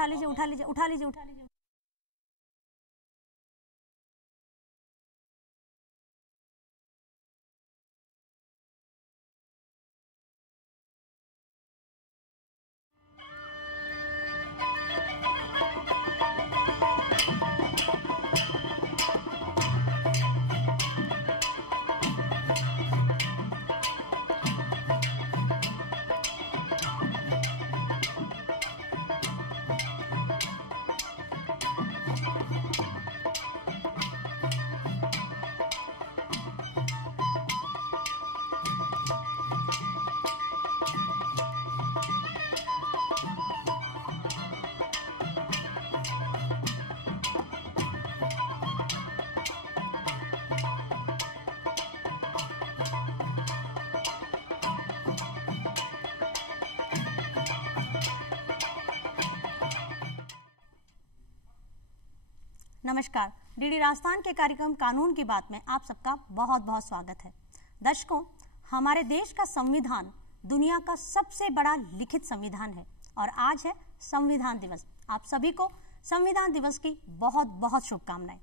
उठा लीजिए, उठा लीजिए, उठा लीजिए, उठा लीजिए। नमस्कार, डीडी राजस्थान के कार्यक्रम कानून की बात में आप सबका बहुत बहुत स्वागत है। दर्शकों, हमारे देश का संविधान दुनिया का सबसे बड़ा लिखित संविधान है और आज है संविधान दिवस। आप सभी को संविधान दिवस की बहुत बहुत शुभकामनाएं।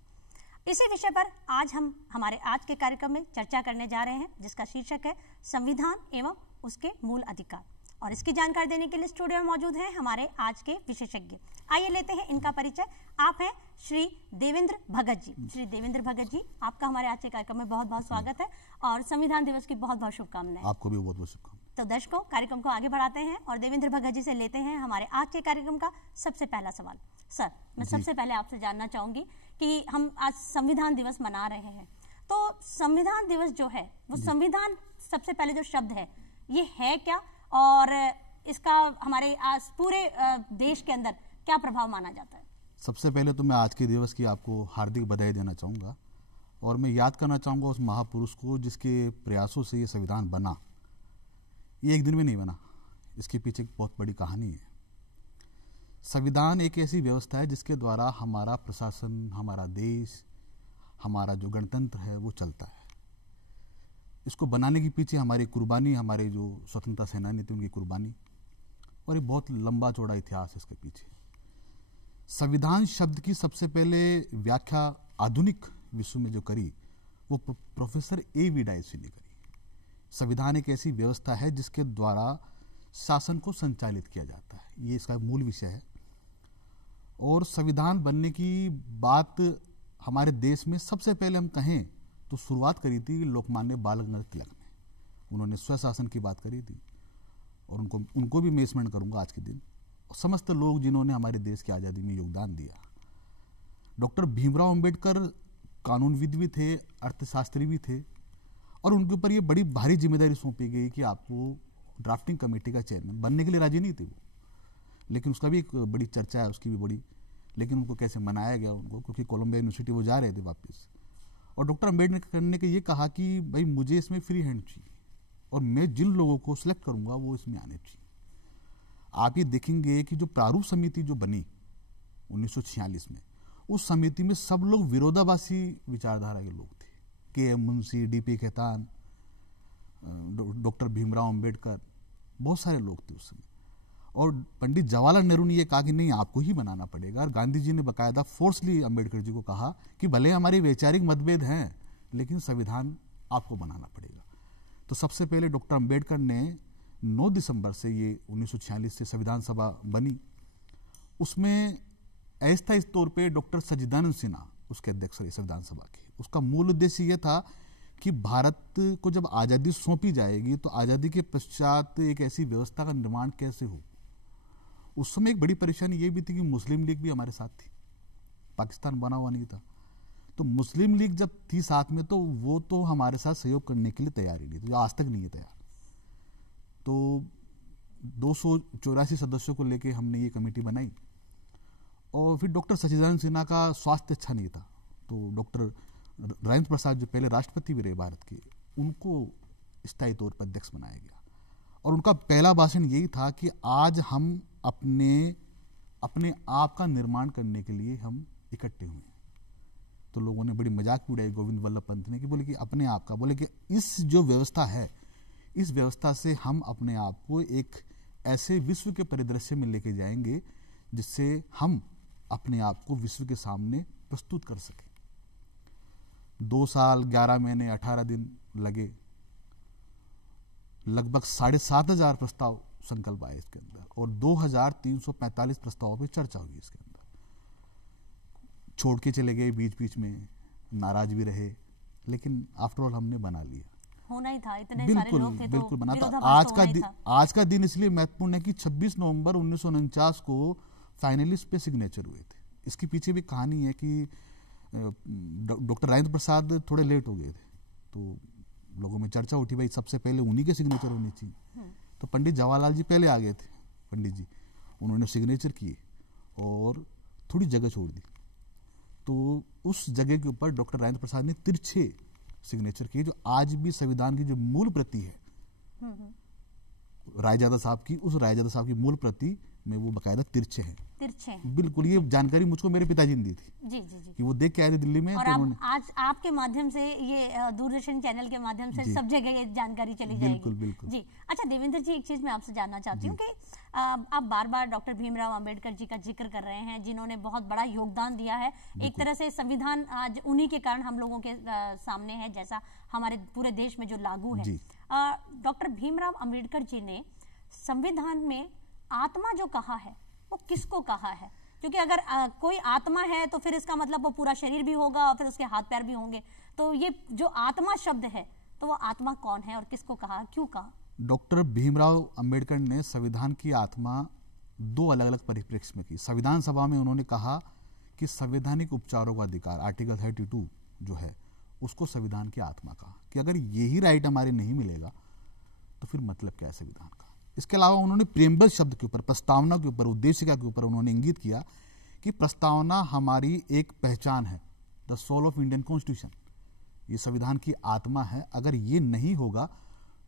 इसी विषय पर आज हम हमारे आज के कार्यक्रम में चर्चा करने जा रहे हैं, जिसका शीर्षक है संविधान एवं उसके मूल अधिकार। और इसकी जानकारी देने के लिए स्टूडियो में मौजूद हैं हमारे आज के विशेषज्ञ। आइए लेते हैं इनका परिचय। आप हैं श्री देवेंद्र भगत जी। श्री देवेंद्र भगत जी, आपका हमारे आज के कार्यक्रम में बहुत बहुत स्वागत है और संविधान दिवस की बहुत बहुत शुभकामनाएं। आपको भी बहुत बहुत शुभकामनाएं। तो दर्शकों, कार्यक्रम को आगे बढ़ाते हैं और देवेंद्र भगत जी से लेते हैं हमारे आज के कार्यक्रम का सबसे पहला सवाल। सर, मैं सबसे पहले आपसे जानना चाहूंगी कि हम आज संविधान दिवस मना रहे हैं, तो संविधान दिवस जो है वो संविधान सबसे पहले जो शब्द है ये है क्या, और इसका हमारे आज पूरे देश के अंदर क्या प्रभाव माना जाता है? सबसे पहले तो मैं आज के दिवस की आपको हार्दिक बधाई देना चाहूँगा और मैं याद करना चाहूँगा उस महापुरुष को जिसके प्रयासों से ये संविधान बना। ये एक दिन में नहीं बना, इसके पीछे एक बहुत बड़ी कहानी है। संविधान एक ऐसी व्यवस्था है जिसके द्वारा हमारा प्रशासन, हमारा देश, हमारा जो गणतंत्र है वो चलता है। इसको बनाने के पीछे हमारी कुर्बानी, हमारे जो स्वतंत्रता सेनानी थे उनकी कुर्बानी, और एक बहुत लंबा चौड़ा इतिहास है इसके पीछे। संविधान शब्द की सबसे पहले व्याख्या आधुनिक विश्व में जो करी वो प्रोफेसर A.V. डायसि ने करी। संविधान एक ऐसी व्यवस्था है जिसके द्वारा शासन को संचालित किया जाता है, ये इसका मूल विषय है। और संविधान बनने की बात हमारे देश में सबसे पहले हम कहें तो शुरुआत करी थी लोकमान्य बाल गंगाधर तिलक ने। उन्होंने स्वशासन की बात करी थी और उनको भी मैं स्मरण करूंगा आज के दिन। समस्त लोग जिन्होंने हमारे देश की आज़ादी में योगदान दिया। डॉक्टर भीमराव अंबेडकर कानूनविद भी थे, अर्थशास्त्री भी थे, और उनके ऊपर ये बड़ी भारी जिम्मेदारी सौंपी गई कि आपको ड्राफ्टिंग कमेटी का चेयरमैन बनने के लिए राजी नहीं थे वो, लेकिन उसका भी एक बड़ी चर्चा है, उसकी भी बड़ी, लेकिन उनको कैसे मनाया गया उनको, क्योंकि कोलंबिया यूनिवर्सिटी वो जा रहे थे वापस। और डॉक्टर अंबेडकर ने ये कहा कि भाई मुझे इसमें फ्री हैंड चाहिए और मैं जिन लोगों को सिलेक्ट करूंगा वो इसमें आने चाहिए। आप ये देखेंगे कि जो प्रारूप समिति जो बनी 1946 में, उस समिति में सब लोग विरोधाभासी विचारधारा के लोग थे। K.M. Munshi, D.P. Khetan, doctor Bhimrao Ambedkar, बहुत सारे लोग थे उस समय। और पंडित जवाहरलाल नेहरू ने यह कहा कि नहीं, आपको ही बनाना पड़ेगा। और गांधी जी ने बाकायदा फोर्सली अंबेडकर जी को कहा कि भले हमारी वैचारिक मतभेद हैं लेकिन संविधान आपको बनाना पड़ेगा। तो सबसे पहले डॉक्टर अंबेडकर ने 9 दिसंबर से ये 1946 से संविधान सभा बनी। उसमें अस्थायी तौर पे डॉक्टर सच्चिदानंद सिन्हा उसके अध्यक्ष रहे संविधान सभा के। उसका मूल उद्देश्य यह था कि भारत को जब आज़ादी सौंपी जाएगी तो आज़ादी के पश्चात एक ऐसी व्यवस्था का निर्माण कैसे हो। उस समय एक बड़ी परेशानी ये भी थी कि मुस्लिम लीग भी हमारे साथ थी, पाकिस्तान बना हुआ नहीं था। तो मुस्लिम लीग जब थी साथ में तो वो तो हमारे साथ सहयोग करने के लिए तैयार ही नहीं थी, जो आज तक नहीं है तैयार। तो 284 सदस्यों को लेके हमने ये कमेटी बनाई। और फिर डॉक्टर सच्चिदानंद सिन्हा का स्वास्थ्य अच्छा नहीं था, तो डॉक्टर राजेंद्र प्रसाद जो पहले राष्ट्रपति भी रहे भारत के, उनको स्थायी तौर पर अध्यक्ष बनाया गया। और उनका पहला भाषण यही था कि आज हम अपने आप का निर्माण करने के लिए हम इकट्ठे हुए हैं। तो लोगों ने बड़ी मजाक भी उड़ाई गोविंद वल्लभ पंत ने कि बोले कि अपने आप का, बोले कि इस जो व्यवस्था है इस व्यवस्था से हम अपने आप को एक ऐसे विश्व के परिदृश्य में लेके जाएंगे जिससे हम अपने आप को विश्व के सामने प्रस्तुत कर सकें। 2 साल 11 महीने 18 दिन लगे, लगभग 7,500 प्रस्ताव संकल्प आए इसके अंदर और 2,345 प्रस्तावों पे चर्चा हुई इसके अंदर। छोड़ के चले गए बीच बीच में, नाराज भी रहे, लेकिन आफ्टर ऑल हमने बना लिया। होना ही था, इतने सारे बिल्कुल लोग थे तो बिल्कुल बना था। विरोधाभास तो होना ही था। आज का दिन इसलिए महत्वपूर्ण है कि 26 नवंबर 1949 को फाइनलिस्ट पे सिग्नेचर हुए थे। इसके पीछे भी कहानी है कि डॉक्टर राजेंद्र प्रसाद थोड़े लेट हो गए थे, तो लोगों में चर्चा उठी भाई सबसे पहले उन्हीं के सिग्नेचर होने चाहिए। तो पंडित जवाहरलाल जी पहले आ गए थे, पंडित जी, उन्होंने सिग्नेचर किए और थोड़ी जगह छोड़ दी। तो उस जगह के ऊपर डॉक्टर राजेंद्र प्रसाद ने तिरछे सिग्नेचर किए, जो आज भी संविधान की जो मूल प्रति है रायजादा साहब की, उस रायजादा साहब की मूल प्रति में वो बकायदा तिरछे हैं। बिल्कुल, ये जानकारी मुझको मेरे पिताजी ने दी थी। जी जी जी। कि वो देख के आए थे दिल्ली में। और तो आज आपके माध्यम से, ये दूरदर्शन चैनल के माध्यम से सब जगह ये जानकारी चली जाएगी। बिल्कुल बिल्कुल जी। अच्छा देवेंद्र जी, एक चीज मैं आपसे जानना चाहती हूँ कि आप बार बार डॉक्टर भीमराव अंबेडकर जी का जिक्र कर रहे हैं, जिन्होंने बहुत बड़ा योगदान दिया है। एक तरह से संविधान आज उन्हीं के कारण हम लोगों के सामने है, जैसा हमारे पूरे देश में जो लागू है। डॉक्टर भीमराव अंबेडकर जी ने संविधान में आत्मा जो कहा है वो किसको कहा है? क्योंकि अगर कोई आत्मा है तो फिर इसका मतलब वो पूरा शरीर भी होगा और फिर उसके हाथ पैर भी होंगे। तो ये जो आत्मा शब्द है, तो वो आत्मा कौन है और किसको कहा, क्यों कहा? डॉक्टर भीमराव अंबेडकर ने संविधान की आत्मा 2 अलग अलग परिप्रेक्ष्य में की। संविधान सभा में उन्होंने कहा कि संवैधानिक उपचारों का अधिकार, आर्टिकल 32 जो है, उसको संविधान की आत्मा कहा कि अगर यही राइट हमारे नहीं मिलेगा तो फिर मतलब क्या है संविधान का। इसके अलावा उन्होंने प्रेमबल शब्द के ऊपर, प्रस्तावना के ऊपर, उद्देशिका के ऊपर उन्होंने इंगित किया कि प्रस्तावना हमारी एक पहचान है, the soul of Indian constitution, ये संविधान की आत्मा है। अगर ये नहीं होगा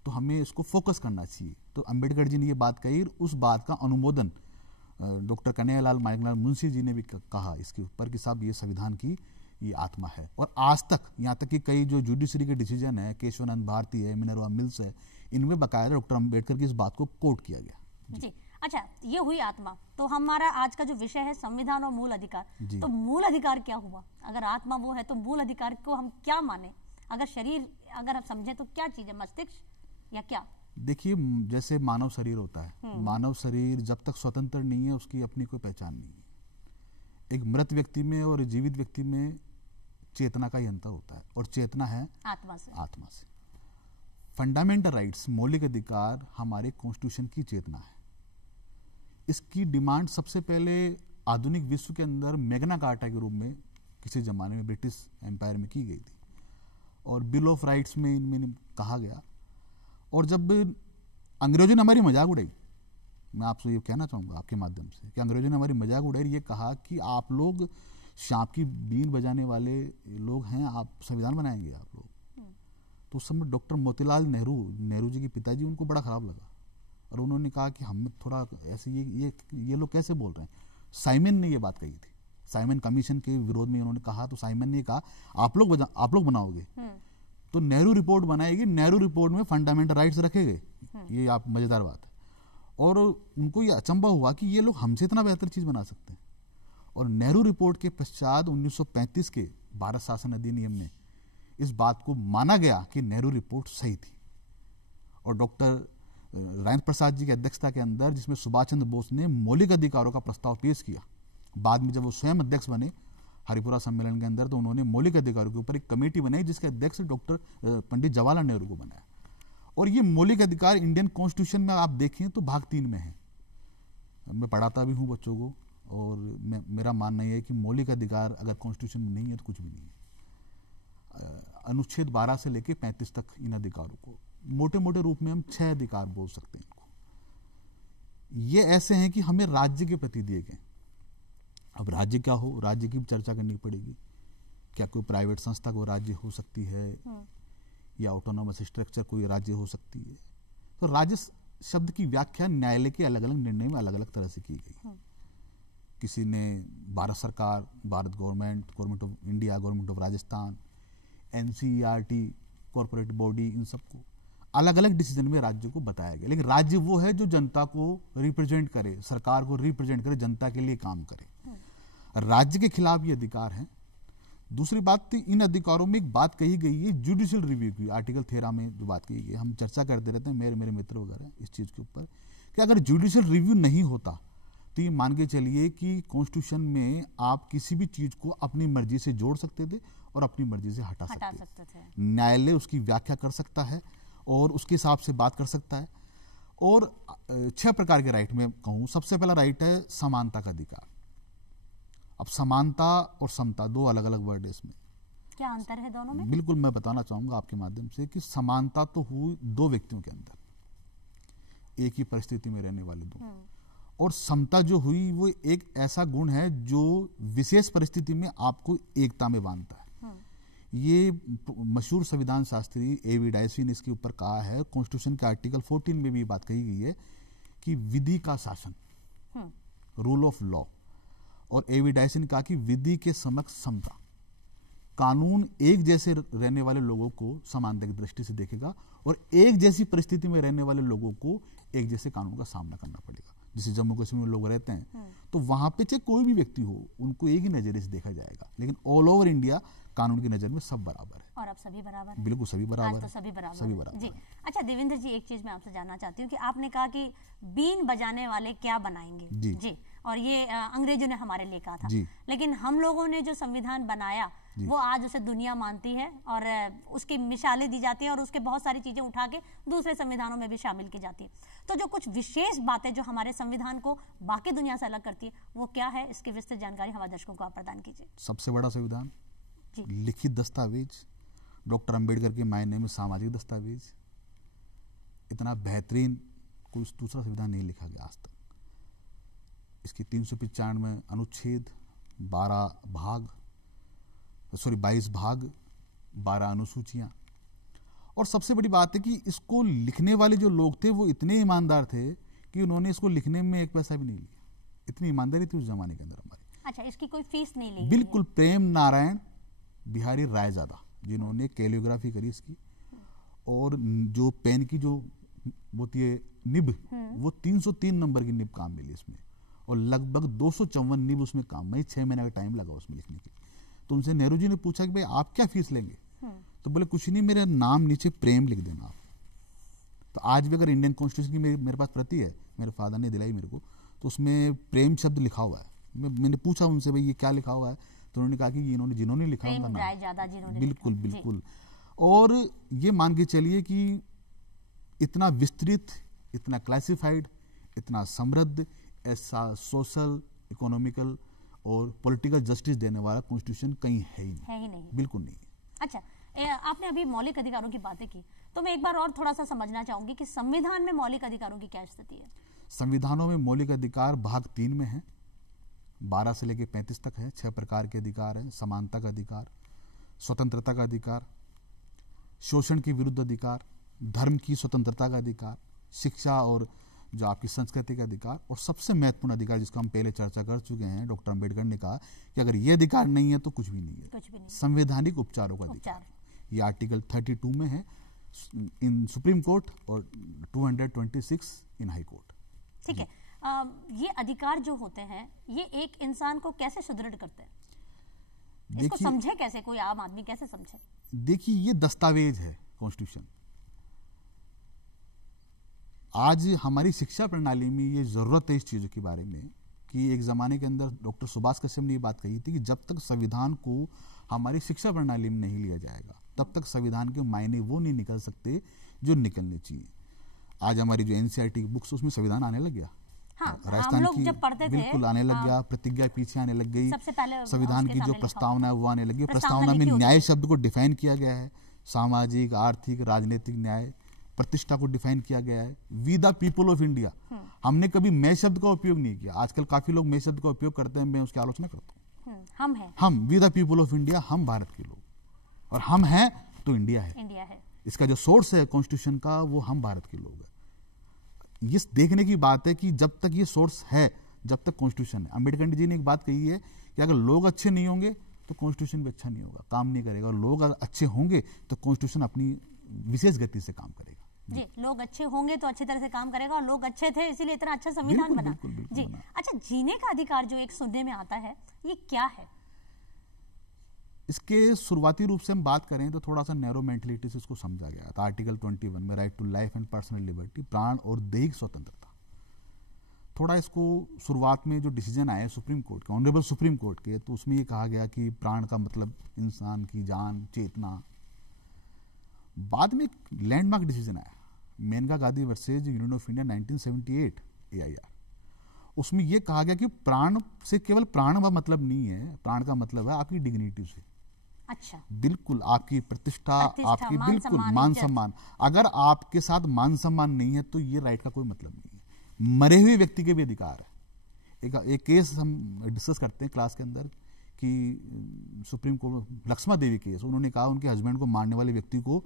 तो हमें इसको फोकस करना चाहिए। तो अंबेडकर जी ने ये बात कही, उस बात का अनुमोदन डॉक्टर कन्हैयालाल माणिकलाल मुंशी जी ने भी कहा इसके ऊपर कि साहब ये संविधान की ये आत्मा है। और आज तक, यहाँ तक कि कई जो जुडिशरी के डिसीजन है, केशवानंद भारती है, मिनर्वा मिल्स है, इनमें बकायदा डॉक्टर अंबेडकर की इस बात को कोट किया गया। जी। अच्छा, ये हुई आत्मा। तो हमारा आज का जो विषय है संविधान और मूल अधिकार, तो मूल अधिकार क्या हुआ? अगर आत्मा वो है तो मूल अधिकार को हम क्या माने? अगर शरीर अगर हम समझे तो क्या चीज है, मस्तिष्क या क्या? देखिए, जैसे मानव शरीर होता है, मानव शरीर जब तक स्वतंत्र नहीं है उसकी अपनी कोई पहचान नहीं है। एक मृत व्यक्ति में और जीवित व्यक्ति में चेतना का ही अंतर होता है, और चेतना है आत्मा से। फंडामेंटल राइट्स, मौलिक अधिकार हमारे कॉन्स्टिट्यूशन की चेतना है। इसकी डिमांड सबसे पहले आधुनिक विश्व के अंदर मैग्ना कार्टा के रूप में किसी जमाने में ब्रिटिश एम्पायर में की गई थी, और बिल ऑफ राइट्स में इनमें कहा गया। और जब अंग्रेजों ने हमारी मजाक उड़ाई, मैं आपसे ये कहना चाहूँगा आपके माध्यम से कि अंग्रेजों ने हमारी मजाक उड़ाई, ये कहा कि आप लोग सांप की बीन बजाने वाले लोग हैं, आप संविधान बनाएंगे आप लोग। तो उस समय डॉक्टर मोतीलाल नेहरू जी के पिताजी, उनको बड़ा खराब लगा और उन्होंने कहा कि हम थोड़ा ऐसे ये लोग कैसे बोल रहे हैं। साइमन ने ये बात कही थी, साइमन कमीशन के विरोध में उन्होंने कहा, तो साइमन ने कहा आप लोग बनाओगे तो नेहरू रिपोर्ट बनाएगी, नेहरू रिपोर्ट में फंडामेंटल राइट्स रखे गए। ये आप मजेदार बात है। और उनको ये अचंभा हुआ कि ये लोग हमसे इतना बेहतर चीज बना सकते हैं। और नेहरू रिपोर्ट के पश्चात 1935 के भारत शासन अधिनियम में इस बात को माना गया कि नेहरू रिपोर्ट सही थी। और डॉक्टर राजेंद्र प्रसाद जी की अध्यक्षता के अंदर, जिसमें सुभाष चंद्र बोस ने मौलिक अधिकारों का प्रस्ताव पेश किया, बाद में जब वो स्वयं अध्यक्ष बने हरिपुरा सम्मेलन के अंदर, तो उन्होंने मौलिक अधिकारों के ऊपर एक कमेटी बनाई जिसके अध्यक्ष डॉक्टर पंडित जवाहरलाल नेहरू को बनाया। और ये मौलिक अधिकार इंडियन कॉन्स्टिट्यूशन में आप देखें तो भाग 3 में है। मैं पढ़ाता भी हूँ बच्चों को, और मेरा मानना यह है कि मौलिक अधिकार अगर कॉन्स्टिट्यूशन में नहीं है तो कुछ भी नहीं है। अनुच्छेद 12 से लेकर 35 तक इन अधिकारों को मोटे मोटे रूप में हम 6 अधिकार बोल सकते हैं इनको। ये ऐसे हैं कि हमें राज्य के प्रति दिए गए। अब राज्य क्या हो, राज्य की भी चर्चा करनी पड़ेगी। क्या कोई प्राइवेट संस्था को राज्य हो सकती है, या ऑटोनोमस स्ट्रक्चर कोई राज्य हो सकती है? तो राज्य शब्द की व्याख्या न्यायालय के अलग अलग निर्णय में अलग अलग तरह से की गई। किसी ने भारत सरकार, Bharat government of India, government of Rajasthan, NCERT, corporate body, इन सबको अलग अलग डिसीजन में राज्य को बताया गया, लेकिन राज्य वो है जो जनता को रिप्रेजेंट करे, सरकार को रिप्रेजेंट करे, जनता के लिए काम करे। राज्य के खिलाफ ये अधिकार है। दूसरी बात, इन अधिकारों में एक बात कही गई है जुडिशियल रिव्यू की, आर्टिकल 13 में जो बात कही गई, हम चर्चा करते रहते हैं मेरे मित्र वगैरह इस चीज के ऊपर, कि अगर जुडिशियल रिव्यू नहीं होता तो ये मान के चलिए कि कॉन्स्टिट्यूशन में आप किसी भी चीज को अपनी मर्जी से जोड़ सकते थे और अपनी मर्जी से हटा सकते थे। न्यायालय उसकी व्याख्या कर सकता है और उसके हिसाब से बात कर सकता है। और 6 प्रकार के राइट में कहूं, सबसे पहला राइट है समानता का अधिकार। अब समानता और समता 2 अलग अलग वर्ड है, इसमें क्या अंतर है दोनों में? बिल्कुल मैं बताना चाहूंगा आपके माध्यम से कि समानता तो हुई 2 व्यक्तियों के अंदर, एक ही परिस्थिति में रहने वाले 2, और समता जो हुई वो एक ऐसा गुण है जो विशेष परिस्थिति में आपको एकता में बांधता है। ये मशहूर संविधान शास्त्री A.V. डायसी ने इसके ऊपर कहा है, कॉन्स्टिट्यूशन के आर्टिकल 14 में भी बात कही गई है कि विधि का शासन, रूल ऑफ लॉ, और A.V. डायसी ने कहा कि विधि के समक्ष समता, कानून एक जैसे रहने वाले लोगों को समानता की दृष्टि से देखेगा और एक जैसी परिस्थिति में रहने वाले लोगों को एक जैसे कानून का सामना करना पड़ेगा। जैसे जम्मू कश्मीर में लोग रहते हैं तो वहां पे चाहे कोई भी व्यक्ति हो उनको एक ही नजरिए से देखा जाएगा, लेकिन ऑल ओवर इंडिया कानून की नजर में सब बराबर है। और अब सभी बराबर हैं? बिल्कुल सभी बराबर आज तो है, सभी बराबर सभी हैं। बराबर जी है। अच्छा देवेंद्र जी, एक चीज मैं आपसे जानना चाहती हूँ कि आपने कहा कि बीन बजाने वाले क्या बनाएंगे। जी। और ये अंग्रेजों ने हमारे लिए कहा था, जी। लेकिन हम लोगों ने जो संविधान बनाया वो आज उसे दुनिया मानती है और उसकी मिसालें दी जाती है और उसके बहुत सारी चीजें उठा के दूसरे संविधानों में भी शामिल की जाती है। तो जो कुछ विशेष बातें जो हमारे संविधान को बाकी दुनिया से अलग करती है वो क्या है, इसकी विस्तृत जानकारी हमारे दर्शकों को आप प्रदान कीजिए। सबसे बड़ा संविधान, जी। लिखित दस्तावेज, डॉक्टर अंबेडकर के मायने में सामाजिक दस्तावेज, इतना बेहतरीन कोई दूसरा संविधान नहीं लिखा गया आज तक। इसकी 395 अनुच्छेद, 22 भाग, 12 अनुसूचियां, और सबसे बड़ी बात है कि इसको लिखने वाले जो लोग थे वो इतने ईमानदार थे कि उन्होंने इसको लिखने में एक पैसा भी नहीं लिया। इतनी ईमानदारी थी उस जमाने के अंदर हमारी। अच्छा, इसकी कोई फीस नहीं ली? बिल्कुल। प्रेम नारायण बिहारी रायजादा जिन्होंने कैलियोग्राफी करी इसकी, और जो पेन की जो होती है निब, वो 303 नंबर की निब काम मिली इसमें, और लगभग 254 निब उसमें काम में 6 महीने का टाइम लगा उसमें लिखने के लिए। तो उनसे नेहरू जी ने पूछा कि भाई आप क्या फीस लेंगे? तो बोले कुछ नहीं, मेरा नाम नीचे प्रेम लिख देना आप। तो आज भी अगर इंडियन कॉन्स्टिट्यूशन की मेरे पास प्रति है, मेरे फादर ने दिलाई मेरे को, तो उसमें प्रेम शब्द लिखा हुआ है। मैंने पूछा उनसे भाई ये क्या लिखा हुआ है, तो उन्होंने कहा कि इन्होंने जिन्होंने लिखा होगा नाम। बिल्कुल बिल्कुल। और ये मान के चलिए कि इतना विस्तृत, इतना क्लासिफाइड, इतना समृद्ध, ऐसा सोशल, इकोनॉमिकल और पॉलिटिकल जस्टिस देने वाला कॉन्स्टिट्यूशन कहीं है ही नहीं। बिल्कुल नहीं। अच्छा, आपने अभी मौलिक अधिकारों की बातें की, तो मैं एक बार और थोड़ा सा समझना चाहूंगी कि संविधान में मौलिक अधिकारों की क्या स्थिति है? संविधानों में मौलिक अधिकार भाग 3 में है, 12 से लेकर 35 तक है। 6 प्रकार के अधिकार हैं। समानता का अधिकार, स्वतंत्रता का अधिकार, शोषण के विरुद्ध अधिकार, धर्म की स्वतंत्रता का अधिकार, शिक्षा और जो आपकी संस्कृति का अधिकार, और सबसे महत्वपूर्ण अधिकार जिसका हम पहले चर्चा कर चुके हैं, डॉक्टर अंबेडकर ने कहा कि अगर ये अधिकार नहीं है तो कुछ भी नहीं है, संवैधानिक उपचारों का अधिकार। ये आर्टिकल 32 में है इन सुप्रीम कोर्ट और 226 इन हाई कोर्ट। ठीक है। ये अधिकार जो होते हैं ये एक इंसान को कैसे सुदृढ़ करते हैं? इसको समझे कैसे, कोई आम आदमी कैसे समझे? देखिए, ये दस्तावेज है कॉन्स्टिट्यूशन। आज हमारी शिक्षा प्रणाली में ये जरूरत है इस चीज के बारे में कि एक जमाने के अंदर डॉक्टर सुभाष कश्यप ने ये बात कही थी कि जब तक संविधान को हमारी शिक्षा प्रणाली में नहीं लिया जाएगा तब तक संविधान के मायने वो नहीं निकल सकते जो निकलने चाहिए। आज हमारी जो एनसीईआरटी बुक्स उसमें संविधान आने लग गया। हाँ, राजस्थान की जब पढ़ते थे, बिल्कुल आने लग गया। प्रतिज्ञा पीछे आने लग गई। सबसे पहले संविधान की जो प्रस्तावना है वो आने लगी। प्रस्तावना में न्याय शब्द को डिफाइन किया गया है। सामाजिक, आर्थिक, राजनीतिक न्याय, प्रतिष्ठा को डिफाइन किया गया है। We the people of India. हमने कभी मैं शब्द का उपयोग नहीं किया। आजकल काफी लोग मैं शब्द का उपयोग करते हैं, मैं उसकी आलोचना करता हूँ। हम हैं, हम we the people of India, हम भारत के लोग, और हम हैं तो इंडिया है। इसका जो सोर्स है कॉन्स्टिट्यूशन का वो हम भारत के लोग हैं। ये देखने की बात है कि जब तक ये सोर्स है, जब तक कॉन्स्टिट्यूशन है। अंबेडकर जी ने एक बात कही है कि अगर लोग अच्छे नहीं होंगे तो कॉन्स्टिट्यूशन भी अच्छा नहीं होगा, काम नहीं करेगा। और लोग अगर अच्छे होंगे तो कॉन्स्टिट्यूशन अपनी विशेष गति से काम करेगा। जी, लोग अच्छे होंगे तो अच्छी तरह से काम करेगा, और लोग अच्छे थे इसीलिए इतना अच्छा संविधान बिल्कुल, बना। बिल्कुल, बिल्कुल जी, बना। अच्छा, जीने का अधिकार जो एक सुनने में आता है, ये क्या है? इसके शुरुआती रूप से हम बात करें तो थोड़ा सा नैरो मेंटलिटी से इसको समझा गया था। आर्टिकल 21 में right to life and personal liberty, प्राण और दैहिक स्वतंत्रता। थोड़ा इसको शुरुआत में जो डिसीजन आए सुप्रीम कोर्ट के, ऑनरेबल सुप्रीम कोर्ट के, तो उसमें ये कहा गया कि प्राण का मतलब इंसान की जान, चेतना। बाद में एक लैंडमार्क डिसीजन आया, Maneka Gandhi versus union of India 1978 AIR। उसमें यह कहा गया कि प्राण से केवल प्राण का मतलब नहीं है, प्राण का मतलब है आपकी डिग्निटी से। अच्छा, बिल्कुल, आपकी प्रतिष्ठा, आपकी मान बिल्कुल सम्मान, मान इज्जत। सम्मान। अगर आपके साथ मान सम्मान नहीं है तो ये राइट का कोई मतलब नहीं है। मरे हुए व्यक्ति के भी अधिकार है। एक केस हम डिस्कस करते हैं क्लास के अंदर कि सुप्रीम कोर्ट लक्ष्मा देवी केस, उन्होंने कहा उनके हस्बैंड को मारने वाले व्यक्ति को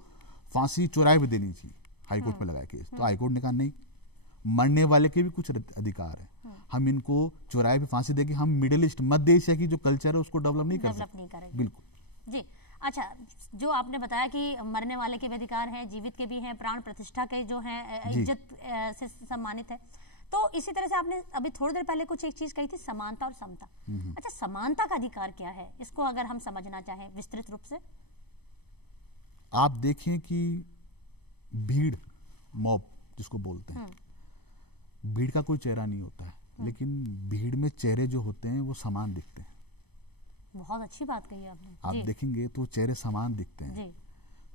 फांसी चौराहे पे देनी चाहिए। हाईकोर्ट में लगाया केस, तो हाईकोर्ट ने कहा नहीं, मरने वाले के भी कुछ अधिकार है, हम इनको चौराहे पे फांसी देके हम मिडिल ईस्ट, मध्य एशिया की जो कल्चर है उसको डेवलप नहीं कर सकते। बिल्कुल जी। अच्छा, जो आपने बताया कि मरने वाले के भी अधिकार हैं, जीवित के भी हैं, प्राण प्रतिष्ठा के जो हैं, इज्जत से सम्मानित है। तो इसी तरह से आपने अभी थोड़ी देर पहले कुछ एक चीज कही थी, समानता और समता। अच्छा, समानता का अधिकार क्या है, इसको अगर हम समझना चाहें विस्तृत रूप से। आप देखें कि भीड़, मॉब जिसको बोलते हैं, भीड़ का कोई चेहरा नहीं होता है, लेकिन भीड़ में चेहरे जो होते हैं वो समान दिखते हैं। बहुत अच्छी बात कही आपने। आप देखेंगे तो चेहरे समान दिखते हैं। जी।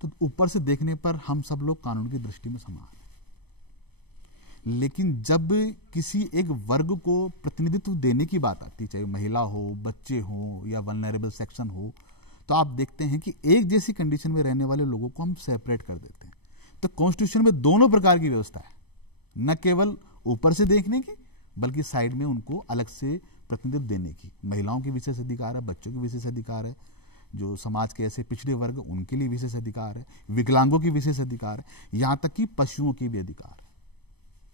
तो ऊपर से देखने पर हम सब लोग कानून की दृष्टि में समान हैं, लेकिन जब किसी एक वर्ग को प्रतिनिधित्व देने की बात आती, चाहे महिला हो, बच्चे हो या वल्नरेबल सेक्शन हो, तो आप देखते हैं कि एक जैसी कंडीशन में रहने वाले लोगों को हम सेपरेट कर देते हैं। तो कॉन्स्टिट्यूशन में दोनों प्रकार की व्यवस्था है, न केवल ऊपर से देखने की बल्कि साइड में उनको अलग से प्रतिनिधित्व देने की। महिलाओं के विशेष अधिकार है, बच्चों के विशेष अधिकार है, जो समाज के ऐसे पिछड़े वर्ग उनके लिए विशेष अधिकार है, विकलांगों की विशेष अधिकार है, यहां तक कि पशुओं के भी अधिकार है।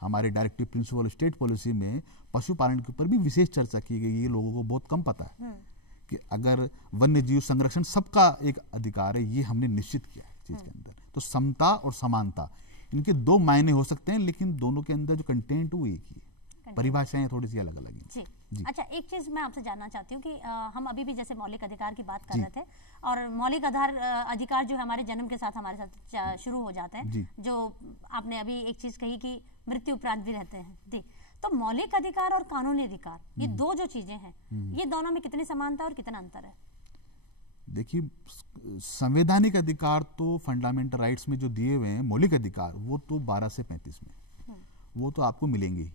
हमारे डायरेक्टिव प्रिंसिपल स्टेट पॉलिसी में पशुपालन के ऊपर भी विशेष चर्चा की गई। ये लोगों को बहुत कम पता है कि अगर वन्य जीव संरक्षण सबका एक अधिकार है, ये हमने निश्चित किया है चीज के अंदर। तो समता और समानता, इनके दो मायने हो सकते हैं, लेकिन दोनों के अंदर जो कंटेंट वो एक ही है, परिभाषाएं थोड़ी सी अलग अलग हैं। जी। जी। अच्छा, एक चीज मैं आपसे जानना चाहती हूँ कि हम अभी भी जैसे मौलिक अधिकार की बात कर रहे थे, और मौलिक अधिकार जो है हमारे जन्म के साथ हमारे साथ शुरू हो जाते हैं। जो आपने अभी एक चीज कही कि मृत्यु उपरांत भी रहते हैं। जी। तो मौलिक अधिकार और कानूनी अधिकार, ये दो जो चीजें हैं, ये दोनों में कितनी समानता और कितना अंतर है? देखिए, संवैधानिक अधिकार तो फंडामेंटल राइट्स में जो दिए हुए हैं, मौलिक अधिकार वो तो 12 से 35 में, वो तो आपको मिलेंगे ही,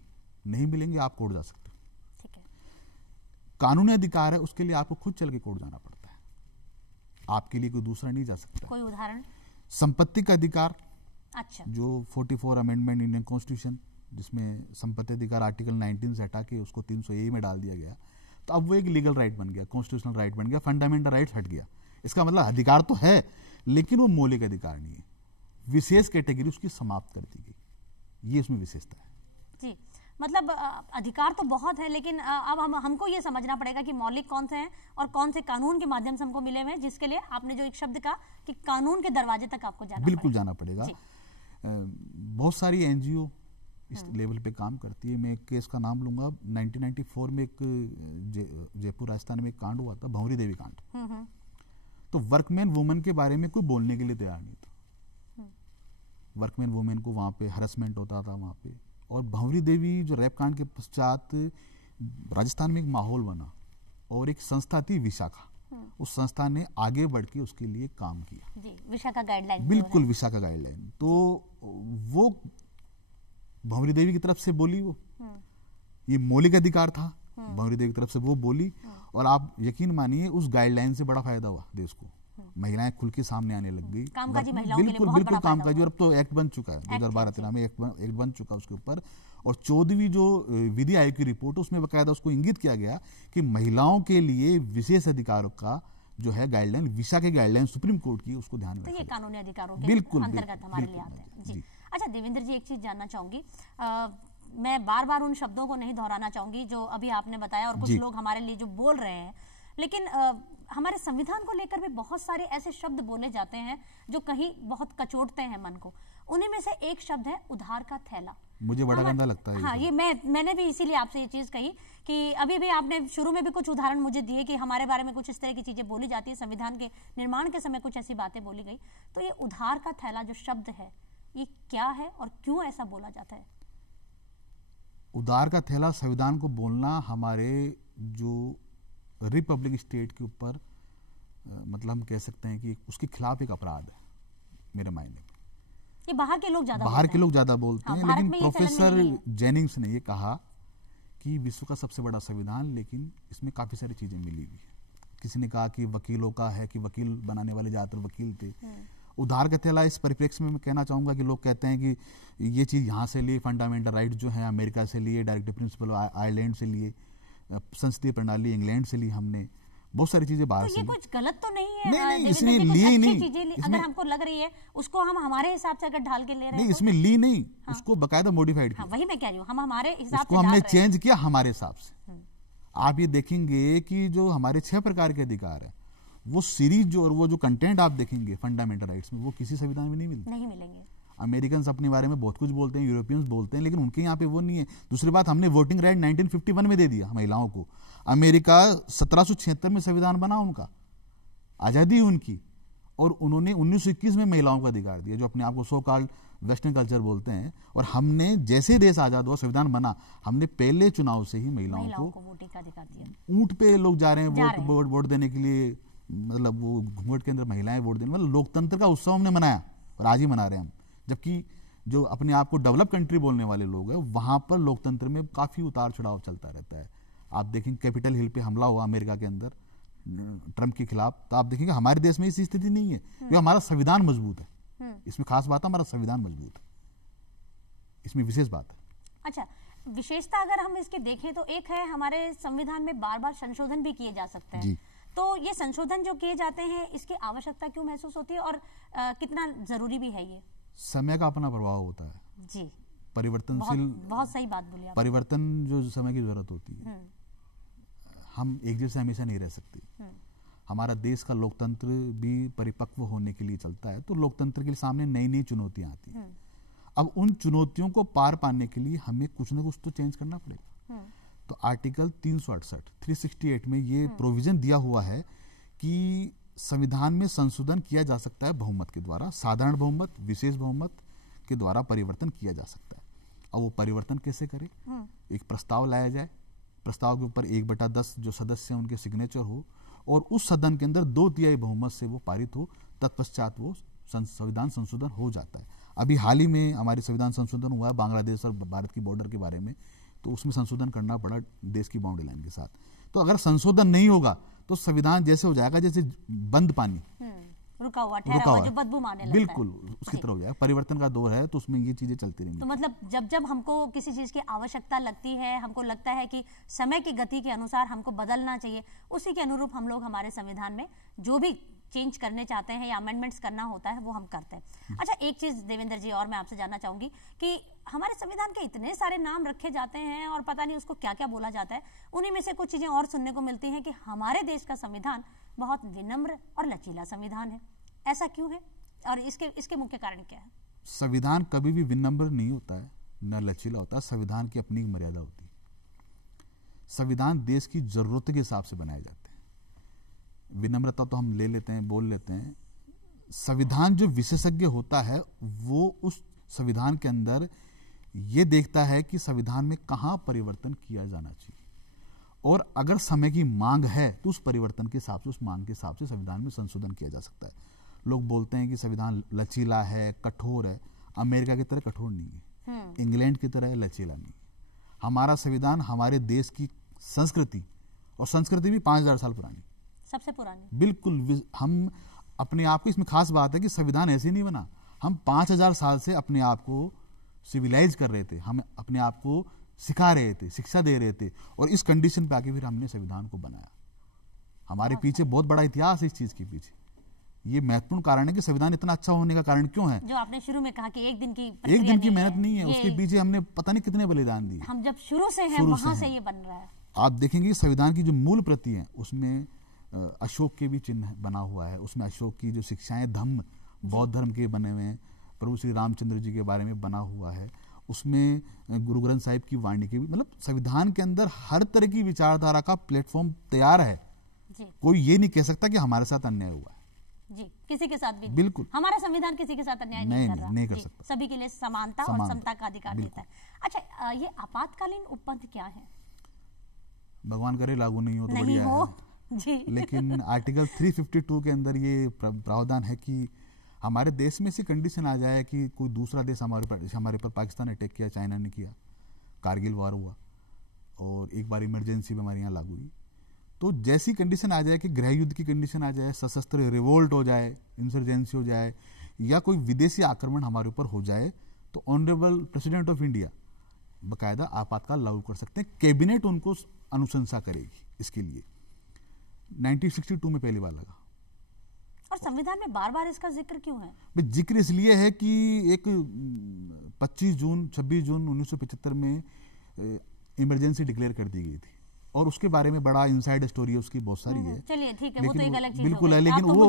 नहीं मिलेंगे आप कोर्ट जा सकते हो। ठीक है। कानूनी अधिकार है, उसके लिए आपको खुद चल के कोर्ट जाना पड़ता है, आपके लिए कोई दूसरा नहीं जा सकता। कोई उदाहरण? संपत्ति का अधिकार। अच्छा। जो 44 अमेंडमेंट इंडियन कॉन्स्टिट्यूशन, जिसमें संपत्ति अधिकार आर्टिकल 19 से हटा के उसको 300A में डाल दिया गया, तो अब वो एक लीगल राइट बन गया, कॉन्स्टिट्यूशनल राइट बन गया, फंडामेंटल राइट हट गया। इसका मतलब अधिकार तो है, लेकिन वो मौलिक अधिकार नहीं है, विशेष कैटेगरी उसकी समाप्त कर दी गई, ये उसमें विशेषता है। जी, मतलब अधिकार तो बहुत है, लेकिन अब हमको ये समझना पड़ेगा कि मौलिक कौन से हैं और कौन से कानून के माध्यम से हमको मिले हुए हैं, जिसके लिए आपने जो एक शब्द कहा कि कानून के दरवाजे तक आपको जाना बिल्कुल जाना पड़ेगा। बहुत सारी एनजीओ इस लेवल पे काम करती है। मैं एक केस का नाम लूंगा, 1994 में एक जयपुर राजस्थान में एक कांड हुआ था, भंवरी देवी कांड। तो वर्कमैन वुमेन के बारे में कोई बोलने के लिए तैयार नहीं था। वर्कमैन वुमेन को वहां पे हरासमेंट होता था वहां पे, और भंवरी देवी जो रैप कांड के पश्चात राजस्थान में एक माहौल बना, और एक संस्था थी विशाखा, उस संस्था ने आगे बढ़ के उसके लिए काम किया। जी, विशाखा गाइडलाइन। बिल्कुल, विशाखा गाइडलाइन। तो वो भंवरी देवी की तरफ से बोली, वो ये मौलिक अधिकार था, भंवरी देवी की तरफ से वो बोली, और आप यकीन मानिए उस गाइडलाइन से बड़ा फायदा हुआ देश को। महिलाएं खुल के सामने आने लग गई, कामकाजी महिलाओं के लिए बहुत बिल्कुल बड़ा कामकाजी। और अब तो एक्ट बन चुका है, 2012-13 में एक्ट बन चुका उसके ऊपर। और 14वीं जो विधि आयोग की रिपोर्ट, उसमें बकायदा उसको इंगित किया गया कि महिलाओं के लिए विशेष अधिकारों का जो है गाइडलाइन, विशा के गाइडलाइन सुप्रीम कोर्ट की, उसको ध्यान में तो ये कानूनी अधिकारों के बिल्कुल अंतर्गत हमारे लिए आते हैं। जी। अच्छा देवेंद्र जी, एक चीज जानना चाहूंगी, मैं बार बार उन शब्दों को नहीं दोहराना चाहूंगी जो अभी आपने बताया, और कुछ लोग हमारे लिए जो बोल रहे हैं, लेकिन हमारे संविधान को लेकर भी बहुत सारे ऐसे शब्द बोले जाते हैं जो कहीं बहुत कचोटते हैं मन को। उन्हीं में से एक शब्द है उधार का थैला। मुझे बड़ा गंदा लगता है। हाँ, ये मैंने भी इसीलिए आपसे ये चीज कही कि अभी भी आपने शुरू में भी कुछ उदाहरण मुझे दिए कि हमारे बारे में कुछ इस तरह की चीजें बोली जाती है, संविधान के निर्माण के समय कुछ ऐसी बातें बोली गई। तो ये उधार का थैला जो शब्द है ये क्या है और क्यों ऐसा बोला जाता है? उधार का थैला संविधान को बोलना हमारे जो रिपब्लिक स्टेट के ऊपर मतलब हम कह सकते हैं कि उसके खिलाफ एक अपराध है मेरे मायने में। ये बाहर के लोग ज्यादा बोलते हैं, हाँ, लेकिन प्रोफेसर जेनिंग्स ने ये कहा कि विश्व का सबसे बड़ा संविधान, लेकिन इसमें काफी सारी चीजें मिली हुई है। किसी ने कहा कि वकीलों का है कि वकील बनाने वाले ज्यादातर वकील थे। उधार का थैला इस परिप्रेक्ष्य में मैं कहना चाहूंगा कि लोग कहते हैं कि ये चीज यहाँ से लिए, फंडामेंटल राइट जो है अमेरिका से लिए, डायरेक्टिव प्रिंसिपल आयरलैंड से लिए, संसदीय प्रणाली इंग्लैंड से ली, हमने बहुत सारी चीजें बाहर से। ये कुछ गलत तो नहीं है? नहीं, इसमें ली ही नहीं। अगर हमको लग रही है उसको हम हमारे हिसाब से अगर ढाल के ले रहे हैं नहीं, इसमें ली नहीं, उसको बकायदा मॉडिफाइड किया। वही मैं कह रही हूँ, हम हमारे हिसाब से हमने चेंज किया हमारे हिसाब से। आप ये देखेंगे कि जो हमारे 6 प्रकार के अधिकार है वो सीरीज जो और वो जो कंटेंट आप देखेंगे फंडामेंटल राइट्स में वो किसी संविधान में नहीं मिलेंगे। अमेरिकन अपने बारे में बहुत कुछ बोलते हैं, यूरोपियंस बोलते हैं, लेकिन उनके यहाँ पे वो नहीं है। दूसरी बात, हमने वोटिंग राइट 1951 में दे दिया महिलाओं को। अमेरिका 1776 में संविधान बना, उनका आजादी उनकी, और उन्होंने 1921 में महिलाओं का अधिकार दिया, जो अपने आप को सो कॉल्ड वेस्टर्न कल्चर बोलते हैं। और हमने जैसे देश आजाद हुआ, संविधान बना, हमने पहले चुनाव से ही महिलाओं को वोटिंग का अधिकार दिया। ऊंट पे लोग जा रहे हैं वोट देने के लिए, मतलब वो घूंघट के अंदर महिलाएं वोट देने, मतलब लोकतंत्र का उत्सव हमने मनाया और आज ही मना रहे हैं हम। जबकि जो अपने आप को डेवलप कंट्री बोलने वाले लोग हैं वहां पर लोकतंत्र में काफी उतार चढ़ाव चलता रहता है। आप देखेंगे कैपिटल हिल पे हमला हुआ अमेरिका के अंदर ट्रंप के खिलाफ, तो आप देखेंगे हमारे देश में इसी स्थिति नहीं है, क्योंकि हमारा संविधान मजबूत है। इसमें खास बात है, हमारा संविधान मजबूत है, इसमें विशेष बात है। अच्छा, विशेषता अगर हम इसके देखें तो एक है, हमारे संविधान में बार बार संशोधन भी किए जा सकते हैं। तो ये संशोधन जो किए जाते हैं इसकी आवश्यकता क्यों महसूस होती है और कितना जरूरी भी है? ये समय का अपना प्रभाव होता है जी, परिवर्तनशील। बहुत सही बात बोली आप। परिवर्तन जो समय की जरूरत होती है, हम एक जैसे हमेशा नहीं रह सकते। हमारा देश का लोकतंत्र भी परिपक्व होने के लिए चलता है, तो लोकतंत्र के सामने नई नई चुनौतियां आती हैं। अब उन चुनौतियों को पार पाने के लिए हमें कुछ ना कुछ तो चेंज करना पड़ेगा। तो आर्टिकल 368 में ये प्रोविजन दिया हुआ है कि संविधान में संशोधन किया जा सकता है बहुमत के द्वारा, साधारण बहुमत, विशेष बहुमत के द्वारा परिवर्तन किया जा सकता है। अब वो परिवर्तन कैसे करें? एक प्रस्ताव लाया जाए, प्रस्ताव के ऊपर 1/10 जो सदस्य हैं उनके सिग्नेचर हो, और उस सदन के अंदर 2/3 बहुमत से वो पारित हो, तत्पश्चात वो संविधान संशोधन हो जाता है। अभी हाल ही में हमारे संविधान संशोधन हुआ है बांग्लादेश और भारत की बॉर्डर के बारे में, तो उसमें संशोधन करना पड़ा देश की बाउंड्री लाइन के साथ। तो अगर संशोधन नहीं होगा तो संविधान जैसे हो जाएगा जैसे बंद पानी, रुका हुआ ठहरा हुआ जो बदबू मारने लगता है, बिल्कुल उसकी तरह हो जाएगा। परिवर्तन का दौर है तो उसमें ये चीजें चलती रहेंगी। तो मतलब जब हमको किसी चीज की आवश्यकता लगती है, हमको लगता है कि समय की गति के अनुसार हमको बदलना चाहिए, उसी के अनुरूप हम लोग हमारे संविधान में जो भी चेंज करने चाहते हैं या अमेंडमेंट्स करना होता है वो हम करते हैं। अच्छा, एक चीज देवेंद्र जी और मैं आपसे जानना चाहूंगी कि हमारे संविधान के इतने सारे नाम रखे जाते हैं और पता नहीं उसको क्या क्या बोला जाता है, उन्हीं में से कुछ चीजें और सुनने को मिलती हैं कि हमारे देश का संविधान बहुत विनम्र और लचीला संविधान है। ऐसा क्यों है और इसके मुख्य कारण क्या है? संविधान कभी भी विनम्र नहीं होता है, न लचीला होता है। संविधान की अपनी मर्यादा होती है। संविधान देश की जरूरत के हिसाब से बनाए जाते हैं। विनम्रता तो हम ले लेते हैं, बोल लेते हैं। संविधान जो विशेषज्ञ होता है वो उस संविधान के अंदर ये देखता है कि संविधान में कहाँ परिवर्तन किया जाना चाहिए, और अगर समय की मांग है तो उस परिवर्तन के हिसाब से, उस मांग के हिसाब से संविधान में संशोधन किया जा सकता है। लोग बोलते हैं कि संविधान लचीला है, कठोर है। अमेरिका की तरह कठोर नहीं है, इंग्लैंड की तरह लचीला नहीं है। हमारा संविधान हमारे देश की संस्कृति, और संस्कृति भी 5000 साल पुरानी, सबसे पुरानी, बिल्कुल। हम अपने आप को, इसमें खास बात है कि संविधान ऐसे नहीं बना, हम 5000 साल से अपने आप को सिविलाइज कर रहे थे, हम अपने आप को सिखा रहे थे, शिक्षा दे रहे थे, और इस कंडीशन पे आके फिर हमने संविधान को बनाया। हमारे पीछे बहुत बड़ा इतिहास है इस चीज के पीछे। ये महत्वपूर्ण कारण है कि संविधान इतना अच्छा होने का कारण क्यों है। जो आपने शुरू में कहा कि एक दिन की मेहनत नहीं है, उसके पीछे हमने पता नहीं कितने बलिदान दिए। हम जब शुरू से हैं वहां से ये बन रहा है। आप देखेंगे संविधान की जो मूल प्रति है उसमें अशोक के भी चिन्ह बना हुआ है, उसमें अशोक की जो शिक्षाएं, धम्म, बौद्ध धर्म के बने हुए हैं, प्रभु श्री रामचंद्र जी के बारे में बना हुआ है, उसमें गुरु ग्रंथ साहिब की वाणी के भी, मतलब संविधान के अंदर हर तरह की विचारधारा का प्लेटफॉर्म तैयार है जी। कोई ये नहीं कह सकता कि हमारे साथ अन्याय हुआ है जी, किसी के साथ भी नहीं। बिल्कुल, हमारा संविधान किसी के साथ अन्याय नहीं कर रहा, नहीं कर सकता। सभी के लिए समानता और समता का अधिकार देता है। अच्छा, ये आपातकालीन उपबंध क्या है? भगवान करे लागू नहीं हो तो नहीं बढ़िया हो है। जी। लेकिन आर्टिकल 352 के अंदर ये प्रावधान है कि हमारे देश में ऐसी कंडीशन आ जाए कि कोई दूसरा देश हमारे पर पाकिस्तान ने अटैक किया, चाइना ने किया, कारगिल वार हुआ और एक बार इमरजेंसी भी हमारे यहाँ लागू हुई, तो जैसी कंडीशन आ जाए कि गृह युद्ध की कंडीशन आ जाए, सशस्त्र रिवोल्ट हो जाए, इंसर्जेंसी हो जाए या कोई विदेशी आक्रमण हमारे ऊपर हो जाए, तो ऑनरेबल प्रेसिडेंट ऑफ इंडिया बाकायदा आपातकाल लागू कर सकते हैं। कैबिनेट उनको अनुशंसा करेगी इसके लिए। 1962 में पहली बार लगा। और संविधान में बार बार इसका जिक्र क्यों है? जिक्र इसलिए है कि एक 26 जून 1975 में इमरजेंसी डिक्लेयर कर दी गई थी और उसके बारे में बड़ा इनसाइड स्टोरी है, उसकी बहुत सारी है। चलिए ठीक है, वो तो एक अलग चीज बिल्कुल है, लेकिन वो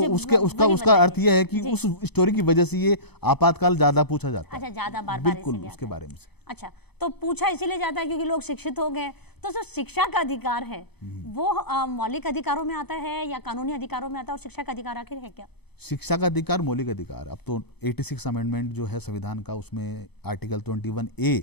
उसका अर्थ यह है कि उस स्टोरी की वजह से ये आपातकाल ज्यादा पूछा जाता है। अच्छा, ज्यादा बार बिल्कुल उसके बारे में। अच्छा, तो पूछा इसीलिए जाता है क्योंकि लोग शिक्षित हो गए। तो जो शिक्षा का अधिकार है वो मौलिक अधिकारों में आता है या कानूनी अधिकारों में आता है, और शिक्षा का अधिकार आखिर है क्या? शिक्षा का अधिकार मौलिक अधिकार। अब तो 86 अमेंडमेंट जो है संविधान का, उसमें आर्टिकल 21A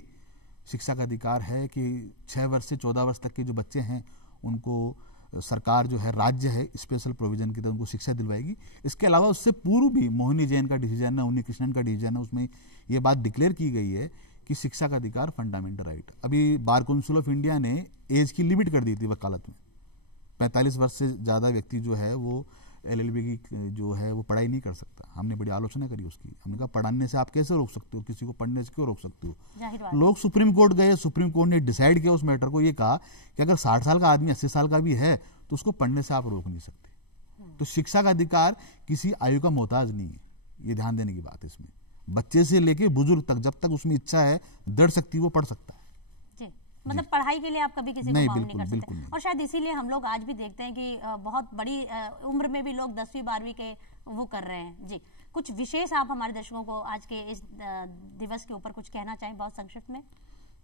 शिक्षा का अधिकार है कि 6 वर्ष से 14 वर्ष तक के जो बच्चे हैं उनको सरकार जो है, राज्य है, स्पेशल प्रोविजन की तरह उनको शिक्षा दिलवाएगी। इसके अलावा उससे पूर्व भी मोहिनी जैन का डिसीजन है, उन्नी कृष्णन का डिसीजन है, उसमें ये बात डिक्लेयर की गई है कि शिक्षा का अधिकार फंडामेंटल राइट। अभी बार काउंसिल ऑफ इंडिया ने एज की लिमिट कर दी थी वकालत में। 45 वर्ष से ज़्यादा व्यक्ति जो है वो LLB की जो है वो पढ़ाई नहीं कर सकता। हमने बड़ी आलोचना करी उसकी। हमने कहा पढ़ाने से आप कैसे रोक सकते हो, किसी को पढ़ने से क्यों रोक सकते हो? लोग सुप्रीम कोर्ट गए, सुप्रीम कोर्ट ने डिसाइड किया उस मैटर को, ये कहा कि अगर 60 साल का आदमी 80 साल का भी है तो उसको पढ़ने से आप रोक नहीं सकते। तो शिक्षा का अधिकार किसी आयु का मोहताज नहीं है, ये ध्यान देने की बात है इसमें। बच्चे से लेके बुजुर्ग तक जब तक उसमें इच्छा है, दृढ़ शक्ति, वो पढ़ सकता है। मतलब पढ़ाई के लिए आप कभी किसी को मांग नहीं कर सकते। नहीं। और शायद इसीलिए हम लोग आज भी देखते हैं कि बहुत बड़ी उम्र में भी लोग 10वीं 12वीं के वो कर रहे हैं। जी, कुछ विशेष आप हमारे दर्शकों को आज के इस दिवस के ऊपर कुछ कहना चाहें बहुत संक्षिप्त में?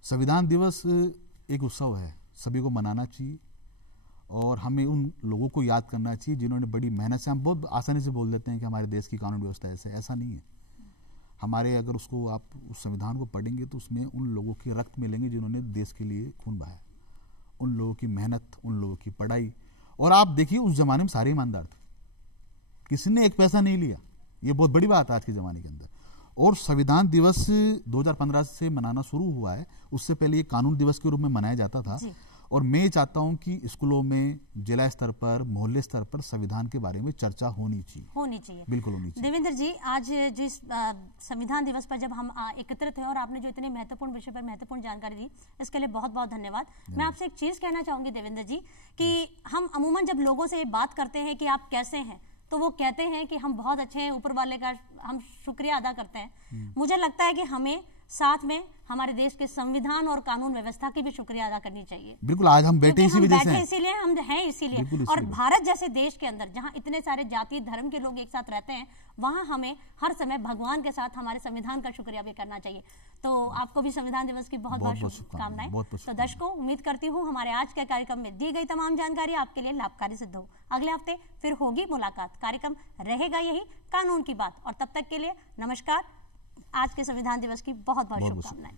संविधान दिवस एक उत्सव है, सभी को मनाना चाहिए और हमें उन लोगों को याद करना चाहिए जिन्होंने बड़ी मेहनत से, हम बहुत आसानी से बोल देते हैं कि हमारे देश की कानून व्यवस्था ऐसा नहीं है। हमारे अगर उसको आप उस संविधान को पढ़ेंगे तो उसमें उन लोगों के रक्त मिलेंगे जिन्होंने देश के लिए खून बहाया, उन लोगों की मेहनत, उन लोगों की पढ़ाई। और आप देखिए उस जमाने में सारे ईमानदार थे, किसी ने एक पैसा नहीं लिया। ये बहुत बड़ी बात है आज के ज़माने के अंदर। और संविधान दिवस 2015 से मनाना शुरू हुआ है, उससे पहले ये कानून दिवस के रूप में मनाया जाता था। और मैं ये चाहता हूं कि स्कूलों में, जिला स्तर पर, मोहल्ले स्तर पर संविधान के बारे में चर्चा होनी चाहिए। बिल्कुल होनी चाहिए। देवेंद्र जी, आज जिस संविधान दिवस पर जब हम एकत्रित हैं और आपने जो इतने महत्वपूर्ण विषय पर महत्वपूर्ण जानकारी दी, इसके लिए बहुत बहुत धन्यवाद। मैं आपसे एक चीज कहना चाहूंगी देवेंद्र जी कि हम अमूमन जब लोगों से ये बात करते हैं कि आप कैसे हैं, तो वो कहते हैं कि हम बहुत अच्छे हैं, ऊपर वाले का हम शुक्रिया अदा करते हैं। मुझे लगता है कि हमें साथ में हमारे देश के संविधान और कानून व्यवस्था की भी शुक्रिया अदा करनी चाहिए। बिल्कुल, आज हम बैठे इसी वजह से हैं। इसीलिए हम हैं, इसीलिए। और भारत जैसे देश के अंदर जहां इतने सारे जाति धर्म के लोग एक साथ रहते हैं, वहां हमें हर समय भगवान के साथ हमारे संविधान का शुक्रिया भी करना चाहिए। तो आपको भी संविधान दिवस की बहुत बहुत शुभकामनाएं। तो दर्शकों, उम्मीद करती हूँ हमारे आज के कार्यक्रम में दी गई तमाम जानकारी आपके लिए लाभकारी सिद्ध हो। अगले हफ्ते फिर होगी मुलाकात। कार्यक्रम रहेगा यही, कानून की बात। और तब तक के लिए नमस्कार। आज के संविधान दिवस की बहुत बहुत शुभकामनाएं।